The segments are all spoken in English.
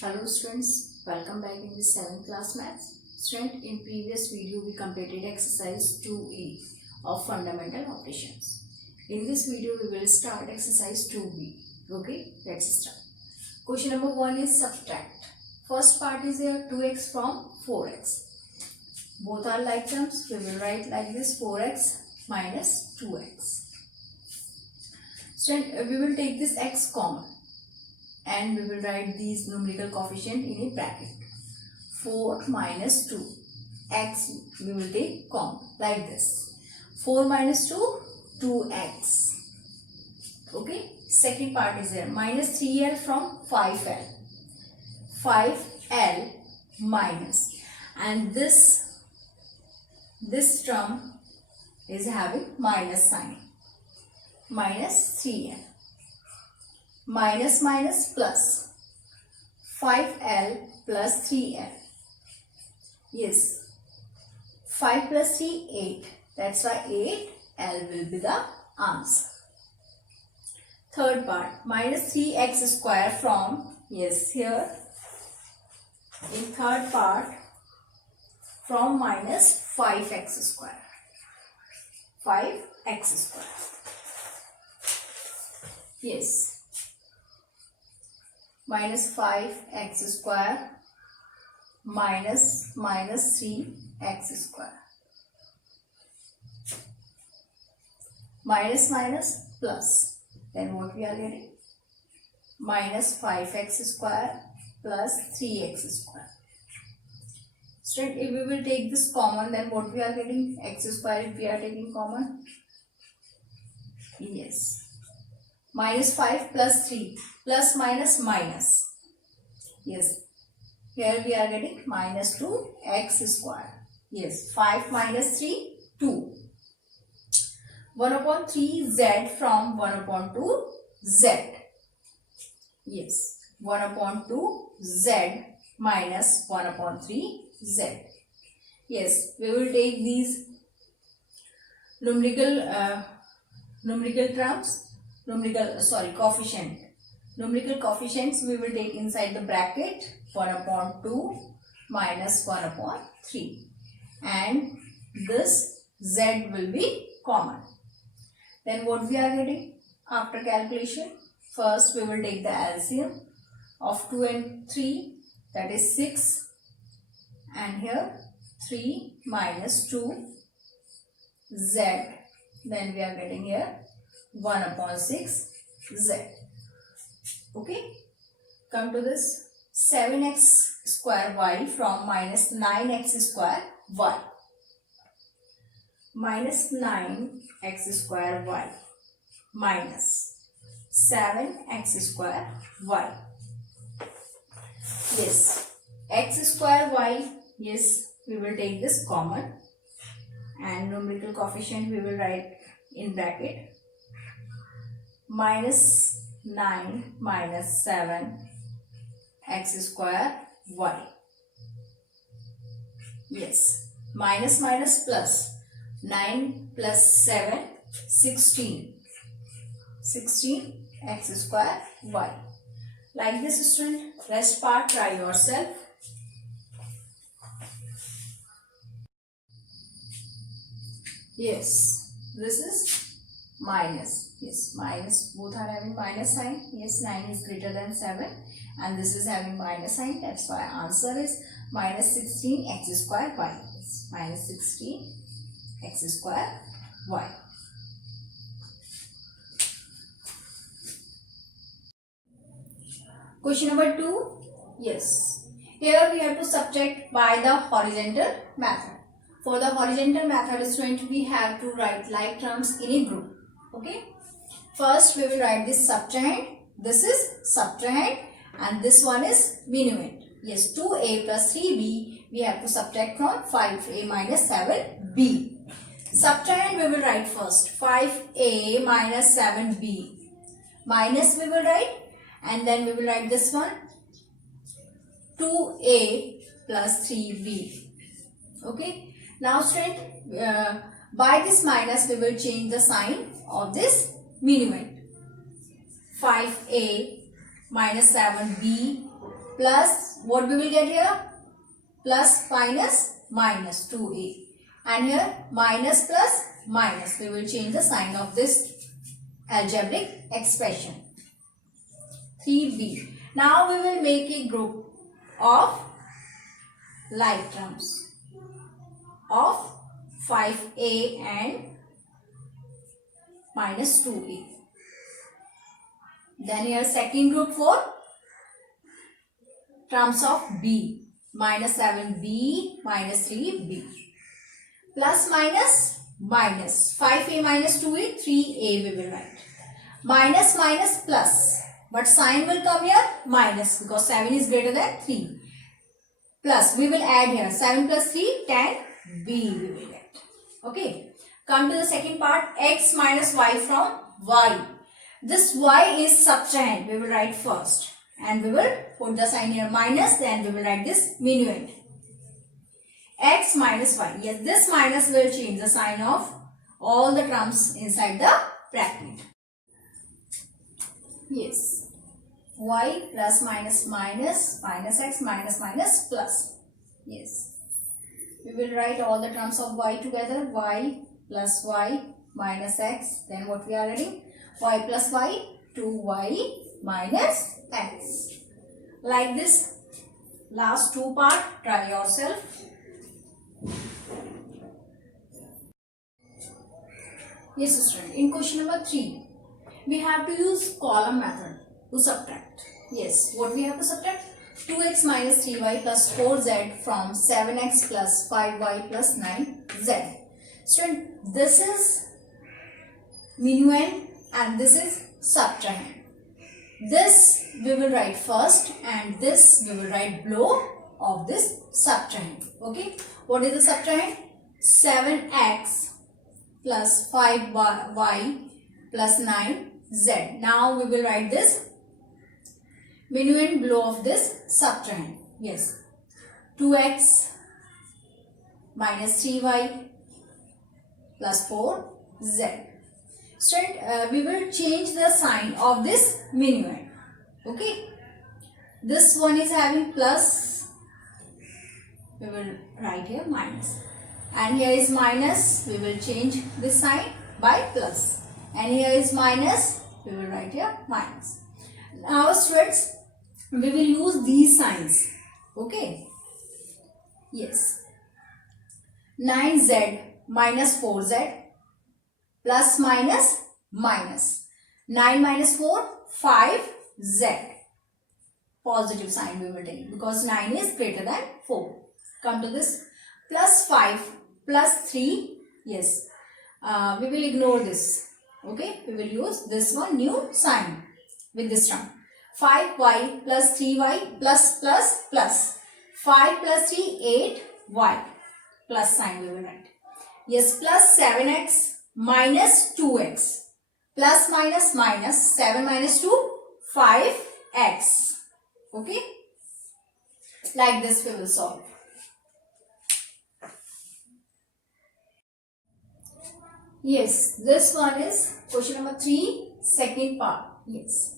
Hello students, welcome back in the 7th class maths. Student, in previous video we completed exercise 2E of fundamental operations. In this video we will start exercise 2B. Okay, let's start. Question number 1 is subtract. First part is here 2x from 4x. Both are like terms. We will write like this 4x minus 2x. Student, we will take this x common. And we will write these numerical coefficient in a bracket. 4 minus 2. X we will take common like this. 4 minus 2, 2x. Okay. Second part is there. Minus 3l from 5l. 5l minus. And this term is having minus sign. Minus 3l. Minus minus plus 5l plus 3l. Yes, 5 plus 3, 8. That's why 8l will be the answer. Third part, minus 3x square from, yes, here in third part, from minus 5x square. 5x square. Yes. Minus 5x square minus 3x square. Minus minus plus. Then what we are getting? Minus 5x square plus 3x square. Student, if we will take this common, then what we are getting? X square if we are taking common. Yes. Minus 5 plus 3. Plus minus minus. Yes. Here we are getting minus 2x square. Yes. 5 minus 3, 2. 1 upon 3 z from 1 upon 2 z. Yes. 1 upon 2 z minus 1 upon 3 z. Yes. We will take these numerical terms. Coefficient. Numerical coefficients we will take inside the bracket 1 upon 2 minus 1 upon 3. And this z will be common. Then what we are getting after calculation? First we will take the LCM of 2 and 3, that is 6. And here 3 minus 2 z. Then we are getting here 1 upon 6 z. Okay. Come to this 7x square y from minus 9x square y. Minus 9x square y minus 7x square y. Yes. X square y. Yes. We will take this common. And numerical coefficient we will write in bracket. Minus 9 minus 7 x square y. Yes. Minus minus plus. 9 plus 7, 16. 16 x square y. Like this, student. Rest part try yourself. Yes. This is minus. Yes, minus, both are having minus sign. Yes, 9 is greater than 7 and this is having minus sign. That's why answer is minus 16 x square y. Yes, minus 16 x square y. Question number 2. Yes, here we have to subtract by the horizontal method. For the horizontal method, student, we have to write like terms in a group. Okay. First, we will write this subtrahend. This is subtrahend and this one is minuend. Yes, 2a plus 3b we have to subtract from 5a minus 7b. Subtrahend we will write first 5a minus 7b. Minus we will write and then we will write this one 2a plus 3b. Okay. Now student, by this minus we will change the sign of this minuend. 5a minus 7b plus what we will get here? Plus minus 2a. And here minus plus minus. We will change the sign of this algebraic expression. 3b. Now we will make a group of like terms of 5a and minus 2a. Then here second group for terms of b, minus 7b minus 3b. Plus minus minus 5a minus 2a, 3a we will write. Minus minus plus, but sign will come here minus because 7 is greater than 3. Plus we will add here 7 plus 3, 10b we will get. Okay. Come to the second part, x minus y from y. This y is subtrahend. We will write first. And we will put the sign here minus. Then we will write this minuend. X minus y. Yes, this minus will change the sign of all the terms inside the bracket. Yes. Y plus minus minus, minus x minus minus plus. Yes. We will write all the terms of y together. Y plus y minus x. Then what we are writing? Y plus y, 2y minus x. Like this. Last two part, try yourself. Yes, student. In question number 3, we have to use column method to subtract. Yes, what we have to subtract? 2x minus 3y plus 4z from 7x plus 5y plus 9z. Student, this is minuend and this is subtrahend. This we will write first and this we will write below of this subtrahend. Okay, what is the subtrahend? 7x plus 5y plus 9z. Now we will write this minuend below of this subtrahend. Yes, 2x minus 3y plus 4z. Student, we will change the sign of this minuend. Okay, this one is having plus, we will write here minus, and here is minus, we will change this sign by plus, and here is minus, we will write here minus. Now students, we will use these signs. Okay, yes, 9z minus 4z plus minus minus 9 minus 4, 5z. Positive sign we will take because 9 is greater than 4. Come to this, plus 5 plus 3. Yes, we will ignore this. Okay, we will use this one, new sign with this term. 5y plus 3y plus plus plus. 5 plus 3, 8y. Plus sign we will write. Yes, plus 7x minus 2x. Plus minus minus 7 minus 2, 5x. Okay. Like this we will solve. Yes, this one is question number 3, second part. Yes.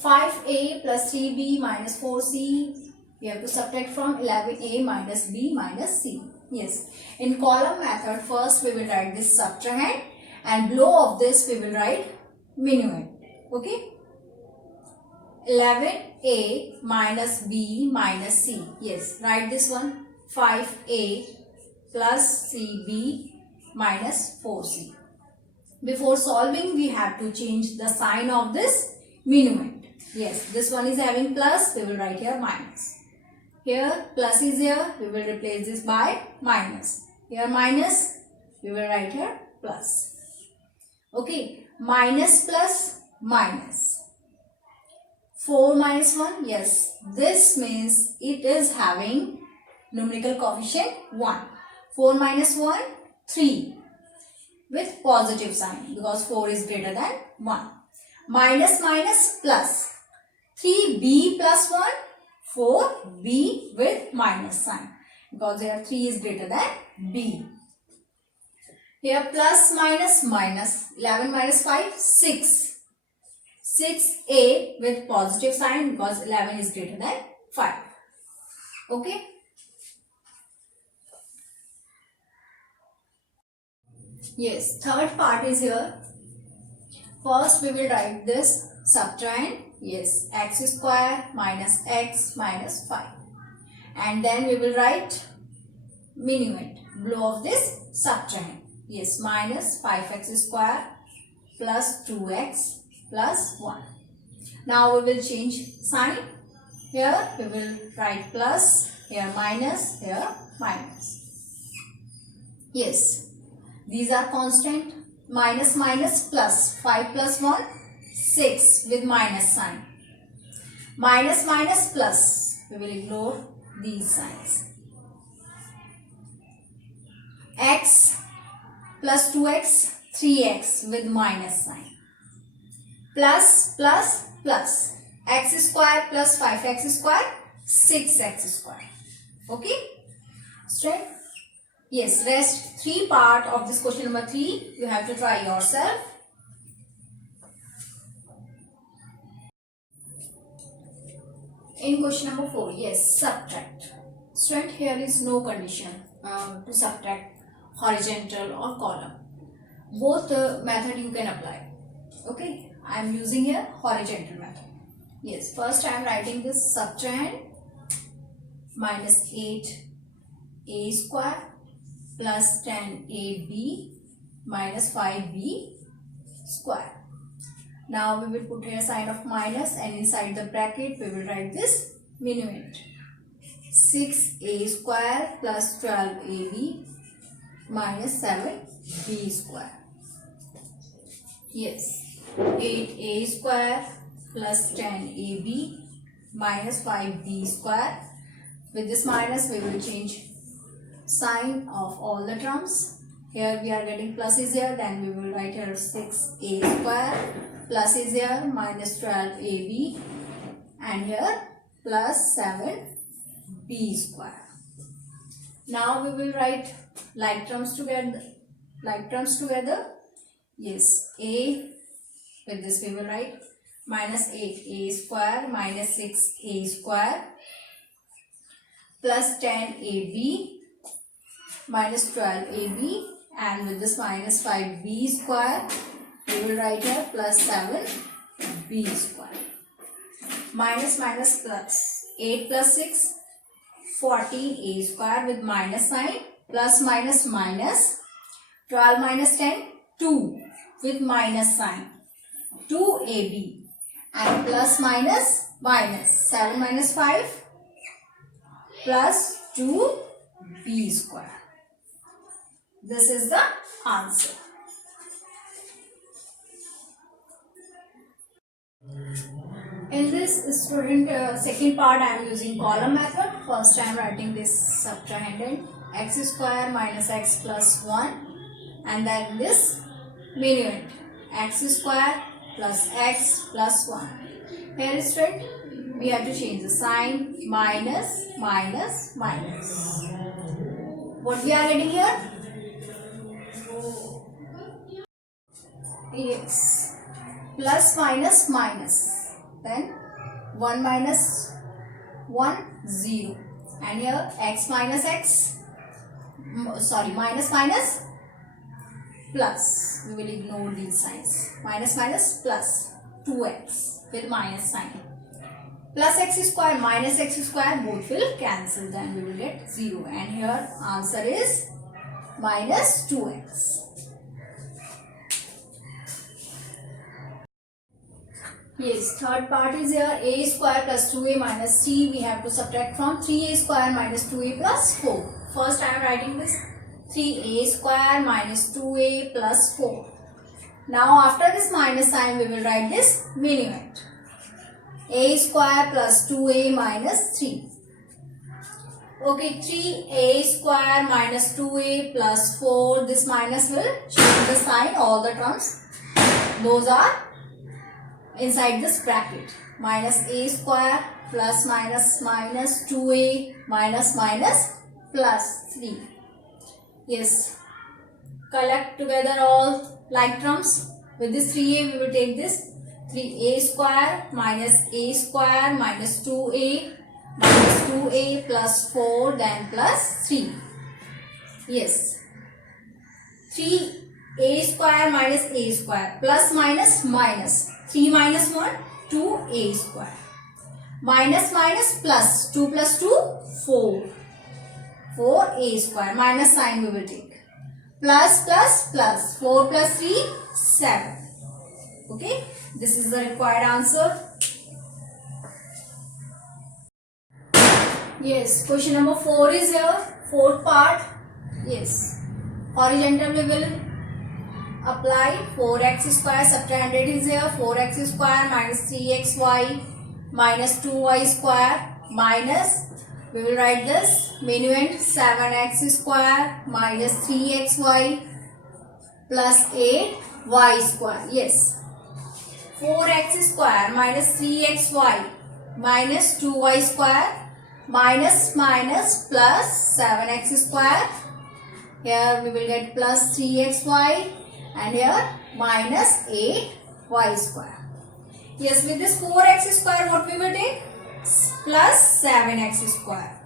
5a plus 3b minus 4c. We have to subtract from 11a minus b minus c. Yes. In column method, first we will write this subtrahend and below of this we will write minuend. Okay. 11a minus b minus c. Yes. Write this one. 5a plus cb minus 4c. Before solving, we have to change the sign of this minuend. Yes. This one is having plus. We will write here minus. Here plus is here, we will replace this by minus. Here minus, we will write here plus. Okay, minus plus minus. 4 minus 1, yes, this means it is having numerical coefficient 1. 4 minus 1, 3 with positive sign because 4 is greater than 1. Minus minus plus. 3b plus 1. 4b with minus sign because here 3 is greater than b. Here plus minus minus 11 minus 5, 6. 6a with positive sign because 11 is greater than 5. Okay. Yes, third part is here. First we will write this subtrahend. Yes, x square minus x minus 5. And then we will write minuend below of this subtrahend. Yes, minus 5x square plus 2x plus 1. Now we will change sign. Here we will write plus, here minus, here minus. Yes, these are constant. Minus minus plus, 5 plus 1, 6 with minus sign. Minus minus plus, we will ignore these signs. X plus 2x, 3x with minus sign. Plus plus plus, x square plus 5x square, 6x square. Okay, straight. Yes, rest 3 part of this question number 3 you have to try yourself. In question number 4, yes, subtract. Student, here is no condition to subtract horizontal or column. Both method you can apply. Okay, I am using here horizontal method. Yes, first I am writing this subtrahend minus 8a square plus 10ab minus 5b square. Now we will put here sign of minus and inside the bracket we will write this minuend. 6a square plus 12ab minus 7b square. Yes, 8a square plus 10ab minus 5b square. With this minus we will change sign of all the terms. Here we are getting plus is here, then we will write here 6a square, plus is here, minus 12ab, and here plus 7b square. Now we will write like terms together. Yes, a, with this we will write minus 8a square minus 6a square plus 10ab minus 12ab, and with this minus 5b square we will write here plus 7b square. Minus minus plus, 8 plus 6, 14a square with minus sign, plus minus minus, 12 minus 10, 2 with minus sign, 2ab, and plus minus minus, 7 minus 5 plus 2b square. This is the answer. In this student second part I am using column method. First I am writing this subtrahended x square minus x plus 1, and then this minuend x square plus x plus 1. Here student we have to change the sign, minus minus minus. What we are getting here? Yes, plus minus minus, then 1 minus 1, 0, and here x minus x, minus minus plus, we will ignore these signs, minus minus plus 2x with minus sign, plus x square minus x square, both will cancel, then we will get 0, and here answer is minus 2x. Yes, third part is here, a square plus 2a minus 3, we have to subtract from 3a square minus 2a plus 4. First I am writing this 3a square minus 2a plus 4. Now after this minus sign we will write this minuend. A square plus 2a minus 3. Okay, 3a square minus 2a plus 4, this minus will change the sign, all the terms, those are inside this bracket. Minus a square plus minus minus 2a minus minus plus 3. Yes, collect together all like terms. With this 3a we will take this 3a square minus a square minus 2a minus 2a plus 4 then plus 3. Yes. 3a square minus a square plus minus minus 3 minus 1 2a square minus minus plus 2 plus 2 4 4a square minus sign we will take plus plus plus 4 plus 3 7. Okay, this is the required answer. Yes, question number 4 is here, fourth part. Yes, horizontal we will apply 4x square, subtracted is here, 4x square minus 3xy minus 2y square minus, we will write this minuend 7x square minus 3xy plus 8y square. Yes, 4x square minus 3xy minus 2y square minus minus plus 7x square. Here we will get plus 3xy and here minus 8y square. Yes, with this 4x square what we will take? Plus 7x square.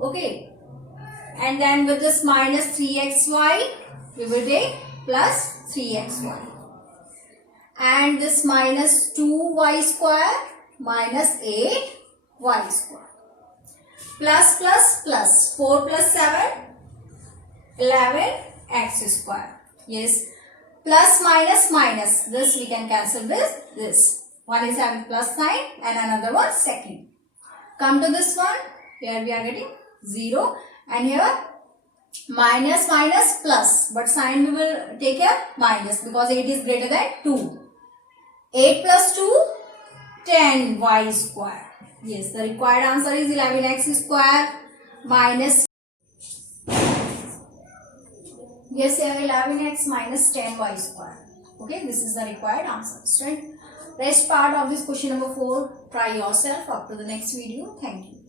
Okay. And then with this minus 3xy we will take plus 3xy. And this minus 2y square minus 8y square. Plus plus plus 4 plus 7 11x square. Yes, plus minus minus, this we can cancel with this. One is having plus sign and another one second. Come to this one, here we are getting 0 and here minus minus plus, but sign we will take here minus because 8 is greater than 2. 8 plus 2 10y square. Yes, the required answer is 11x square minus, yes, here 11x minus 10y square. Okay, this is the required answer. Student, rest part of this question number 4, try yourself up to the next video. Thank you.